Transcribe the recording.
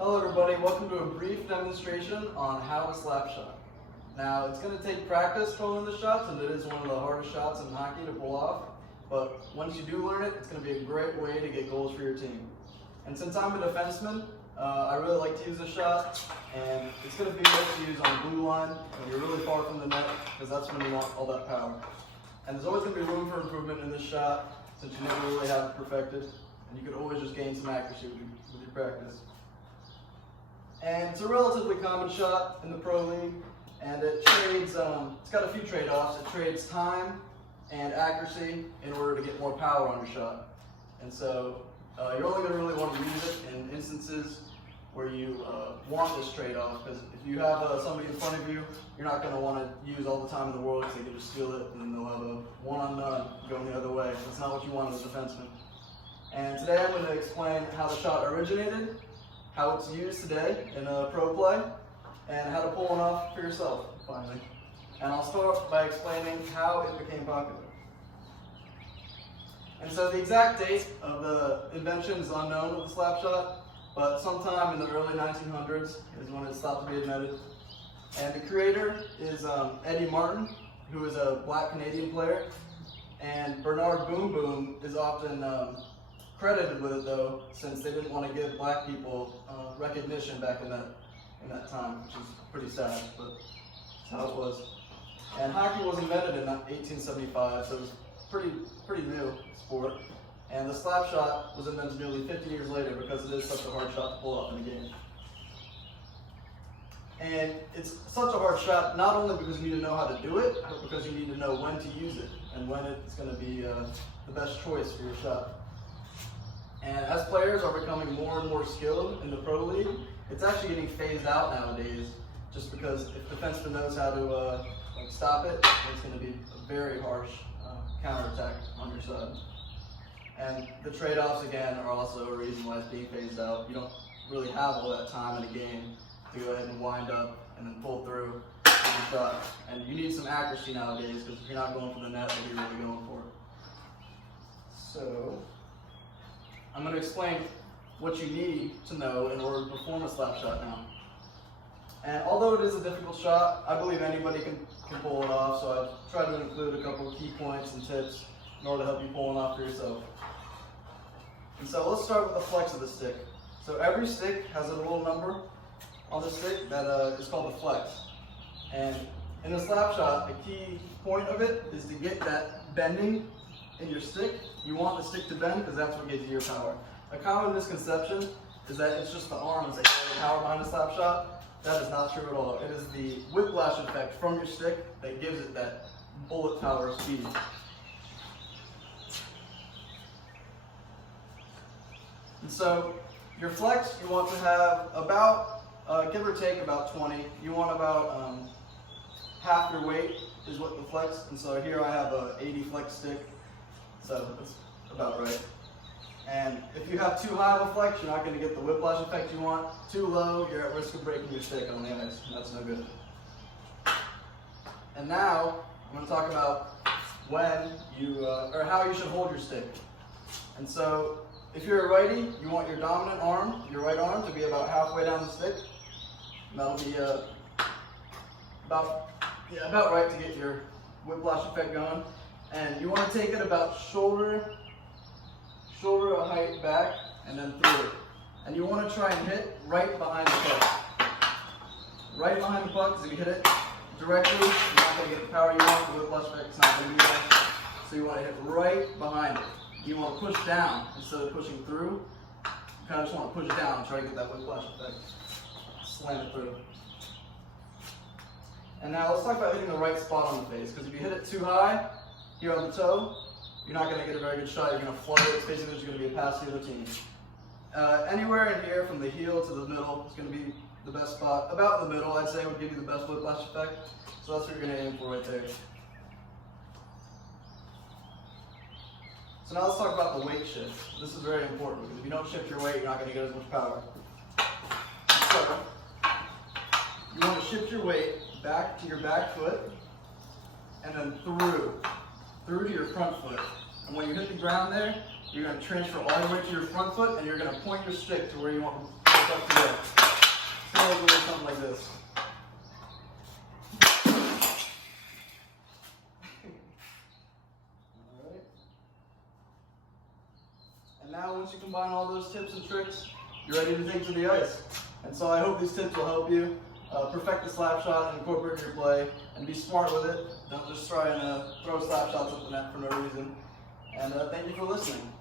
Hello everybody, welcome to a brief demonstration on how to slap shot. Now it's going to take practice pulling the shots, and it is one of the hardest shots in hockey to pull off, but once you do learn it, it's going to be a great way to get goals for your team. And since I'm a defenseman, I really like to use this shot, and it's going to be best to use on the blue line when you're really far from the net, because that's when you want all that power. And there's always going to be room for improvement in this shot, since you never really have it perfected, and you can always just gain some accuracy with your practice. And it's a relatively common shot in the pro league, and it trades, it's got a few trade-offs. It trades time and accuracy in order to get more power on your shot. And so you're only going to really want to use it in instances where you want this trade-off, because if you have somebody in front of you, you're not going to want to use all the time in the world, because they can just steal it and then they'll have a one-on-none going the other way. That's not what you want as a defenseman. And today I'm going to explain how the shot originated, how it's used today in pro play, and how to pull one off for yourself, finally. And I'll start by explaining how it became popular. And so the exact date of the invention is unknown of the slap shot, but sometime in the early 1900s is when it stopped to be invented. And the creator is Eddie Martin, who is a black Canadian player, and Bernard Boom Boom is often credited with it, though, since they didn't want to give black people recognition back in that time, which is pretty sad, but that's how it was. And hockey was invented in 1875, so it was pretty new sport. And the slap shot was invented nearly 50 years later, because it is such a hard shot to pull off in a game. And it's such a hard shot not only because you need to know how to do it, but because you need to know when to use it and when it's going to be the best choice for your shot. And as players are becoming more and more skilled in the pro league, it's actually getting phased out nowadays, just because if the defenseman knows how to stop it, it's going to be a very harsh counterattack on your side. And the trade-offs, again, are also a reason why it's being phased out. You don't really have all that time in a game to go ahead and wind up and then pull through your shot. And you need some accuracy nowadays, because if you're not going for the net, what you're really going for. So I'm going to explain what you need to know in order to perform a slap shot now. And although it is a difficult shot, I believe anybody can pull it off, so I've tried to include a couple of key points and tips in order to help you pull one off for yourself. And so let's start with the flex of the stick. So every stick has a little number on the stick that is called the flex. And in a slap shot, a key point of it is to get that bending in your stick. You want the stick to bend, because that's what gives you your power. A common misconception is that it's just the arms that carry the power behind a slap shot. That is not true at all. It is the whiplash effect from your stick that gives it that bullet power speed. And so your flex, you want to have about, give or take about 20. You want about half your weight is what the flex. And so here I have a 80 flex stick. So that's about right. And if you have too high of a flex, you're not going to get the whiplash effect you want. Too low, you're at risk of breaking your stick on the ice, and that's no good. And now, I'm going to talk about when you, or how you should hold your stick. And so, if you're a righty, you want your dominant arm, your right arm, to be about halfway down the stick. And that'll be about right to get your whiplash effect going. And you want to take it about shoulder height back, and then through it. And you want to try and hit right behind the puck. Right behind the puck, because if you hit it directly, you're not going to get the power you want. The whiplash effect is not going to be there. So you want to hit right behind it. You want to push down instead of pushing through. You kind of just want to push down and try to get that whiplash effect. Slam it through. And now let's talk about hitting the right spot on the face, because if you hit it too high here on the toe, you're not going to get a very good shot. You're going to flood it. It's basically just going to be a pass to the other team. Anywhere in here, from the heel to the middle, is going to be the best spot. About in the middle, I'd say, would give you the best whiplash effect. So that's what you're going to aim for right there. So now let's talk about the weight shift. This is very important, because if you don't shift your weight, you're not going to get as much power. So you want to shift your weight back to your back foot, and then through to your front foot. And when you hit the ground there, You're going to transfer all the way to your front foot, and you're going to point your stick to where you want the push-up to go. Probably something like this. Alright. And now once you combine all those tips and tricks, you're ready to take to the ice. And so I hope these tips will help you perfect the slap shot and incorporate it in your play, and be smart with it. Don't just try and throw slap shots at the net for no reason. And thank you for listening.